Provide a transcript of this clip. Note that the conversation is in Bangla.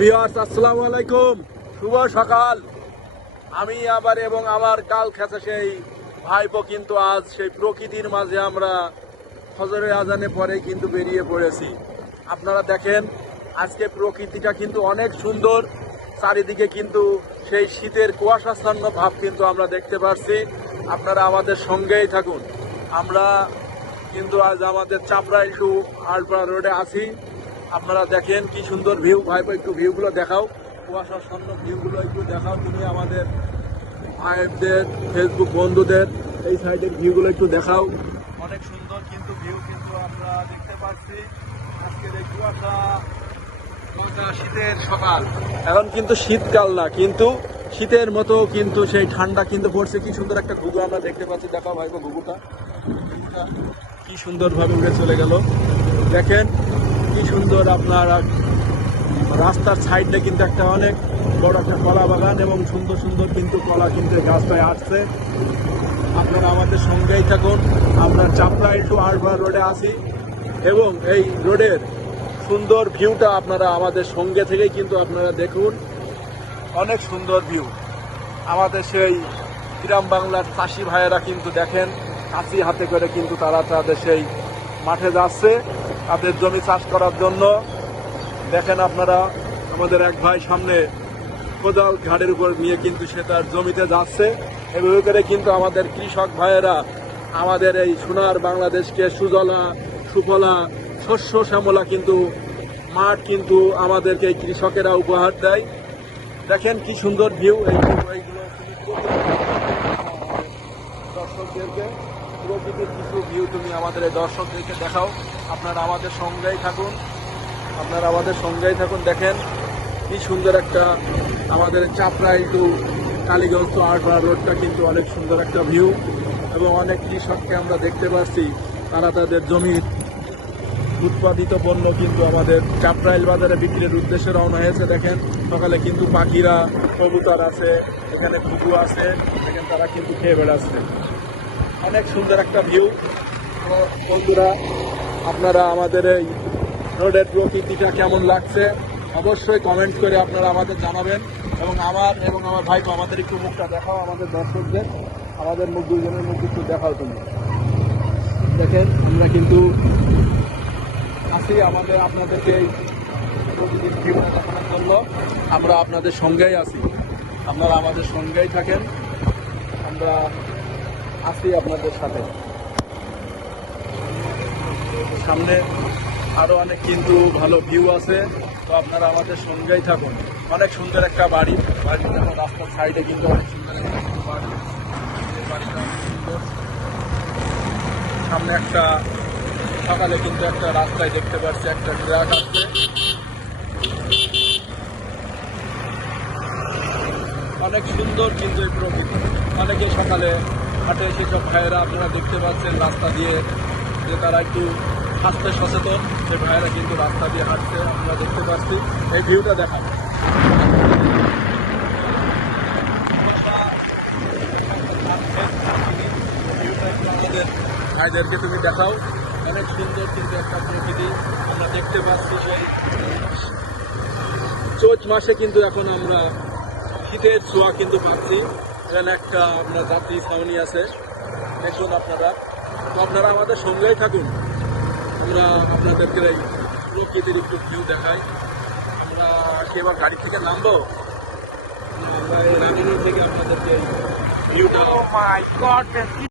ভিউয়ার্স, আসসালামু আলাইকুম। শুভ সকাল। আমি আবার এবং আমার কাল খেতে সেই ভাইপো কিন্তু আজ সেই প্রকৃতির মাঝে আমরা ফজরের আজানে পরে কিন্তু বেরিয়ে পড়েছি। আপনারা দেখেন, আজকে প্রকৃতিটা কিন্তু অনেক সুন্দর। চারিদিকে কিন্তু সেই শীতের কুয়াশাচ্ছন্ন ভাব কিন্তু আমরা দেখতে পাচ্ছি আপনারা আমাদের সঙ্গেই থাকুন। আমরা কিন্তু আজ আমাদের চাপড়া ইস্যু আলপাড়া রোডে আছি। আপনারা দেখেন কি সুন্দর ভিউ ভাইপো একটু ভিউগুলো দেখাও। কুয়াশাচ্ছন্ন ভিউগুলো একটু দেখাও। তুমি আমাদের ভাইদের ফেসবুক বন্ধুদের এই সাইডের ভিউগুলো একটু দেখাও। অনেক সুন্দর কিন্তু ভিউ কিন্তু আমরা দেখতে পাচ্ছি। আজকের এই কুয়াশা শীতের সকাল। এখন কিন্তু শীতকাল না কিন্তু শীতের মতো কিন্তু সেই ঠান্ডা কিন্তু পড়ছে। কি সুন্দর একটা ঘুঘু আমরা দেখতে পাচ্ছি। দেখাও ভাইপো ঘুঘুটা। ঘুঘুটা কি সুন্দরভাবে উড়ে চলে গেল। দেখেন কি সুন্দর আপনার রাস্তার সাইডে কিন্তু একটা অনেক বড় একটা কলা বাগান এবং সুন্দর সুন্দর কিন্তু কলা কিন্তু গাছটায় আসছে। আপনারা আমাদের সঙ্গেই থাকুন। আমরা চাপড়া টু আরবার রোডে আসি এবং এই রোডের সুন্দর ভিউটা আপনারা আমাদের সঙ্গে থেকেই কিন্তু আপনারা দেখুন। অনেক সুন্দর ভিউ। আমাদের সেই গ্রাম বাংলার চাষি ভাইয়েরা কিন্তু দেখেন কাঁচি হাতে করে কিন্তু তারা তাদের সেই মাঠে যাচ্ছে। তাদের জমি চাষ করার জন্য। দেখেন আপনারা, আমাদের এক ভাই সামনে কোদাল ঘাড়ের উপর নিয়ে কিন্তু সে তার জমিতে যাচ্ছে। এভাবে করে কিন্তু আমাদের কৃষক ভাইয়েরা আমাদের এই সোনার বাংলাদেশকে সুজলা, সুফলা, শস্য শ্যামলা কিন্তু, মাঠ কিন্তু আমাদেরকে কৃষকেরা উপহার দেয়। দেখেন কি সুন্দর ভিউ এইগুলো দর্শকদেরকে। প্রকৃতির কিছু ভিউ তুমি আমাদের এই দর্শকদেরকে দেখাও। আপনারা আমাদের সঙ্গেই থাকুন। আপনারা আমাদের সঙ্গেই থাকুন। দেখেন, কি সুন্দর একটা আমাদের চাপড়াই টু কালীগঞ্জ টু আটবার রোডটা কিন্তু অনেক সুন্দর একটা ভিউ এবং অনেক কৃষককে আমরা দেখতে পাচ্ছি। তারা তাদের জমির উৎপাদিত পণ্য কিন্তু আমাদের চাপড়াইল বাজারে বিক্রির উদ্দেশ্যে রওনা হয়েছে। দেখেন, সকালে কিন্তু পাখিরা, কবুতর আছে, এখানে ঘুঘু আছে, দেখেন তারা কিন্তু খেয়ে বেড়াচ্ছে। অনেক সুন্দর একটা ভিউ বন্ধুরা, আপনারা আমাদের এই রোডের প্রকৃতিটা কেমন লাগছে, অবশ্যই কমেন্ট করে আপনারা আমাদের জানাবেন। এবং আমার এবং আমার ভাইকে আমাদের একটু মুখটা দেখাও, আমাদের দর্শকদের। আমাদের মুখ দুজনের মুখ একটু দেখাও তুমি। দেখেন, আমরা কিন্তু আসি আমাদের আপনাদেরকে এই আমরা আপনাদের সঙ্গেই আছি। আপনারা আমাদের সঙ্গেই থাকেন। আমরা আছি আপনাদের সাথে। সামনে আরও অনেক কিন্তু ভালো ভিউ আছে, তো আপনারা আমাদের সঙ্গেই থাকুন। অনেক সুন্দর একটা বাড়ি। বাড়িটা আমার রাস্তার সাইডে কিন্তু অনেক সুন্দর সামনে একটা, সকালে কিন্তু একটা রাস্তায় দেখতে পাচ্ছি একটা ট্রাক আসছে অনেক সুন্দর কিন্তু এই প্রকৃতি। অনেকে সকালে হাটে সেসব ভাইয়েরা আপনারা দেখতে পাচ্ছেন রাস্তা দিয়ে যে তারা একটু স্বাস্থ্য সচেতন, সে ভাইয়েরা কিন্তু রাস্তা দিয়ে হাঁটছে, আমরা দেখতে পাচ্ছি। এই ভিউটা দেখা ভাইদেরকে তুমি দেখাও। অনেক সুন্দর কিন্তু একটা প্রকৃতি, আমরা দেখতে পাচ্ছি সেই চৈত মাসে কিন্তু এখন আমরা শীতের ছোঁয়া কিন্তু পাচ্ছি। এখানে একটা আমরা জাতি ছাউনি আছে। দেখুন আপনারা। তো আপনারা আমাদের সঙ্গেই থাকুন। আমরা আপনাদেরকে এই প্রকৃতির একটু ভিউ দেখাই। আমরা কি এবার গাড়ি থেকে নামবো? নামানোর থেকে আপনাদেরকে ভিউটা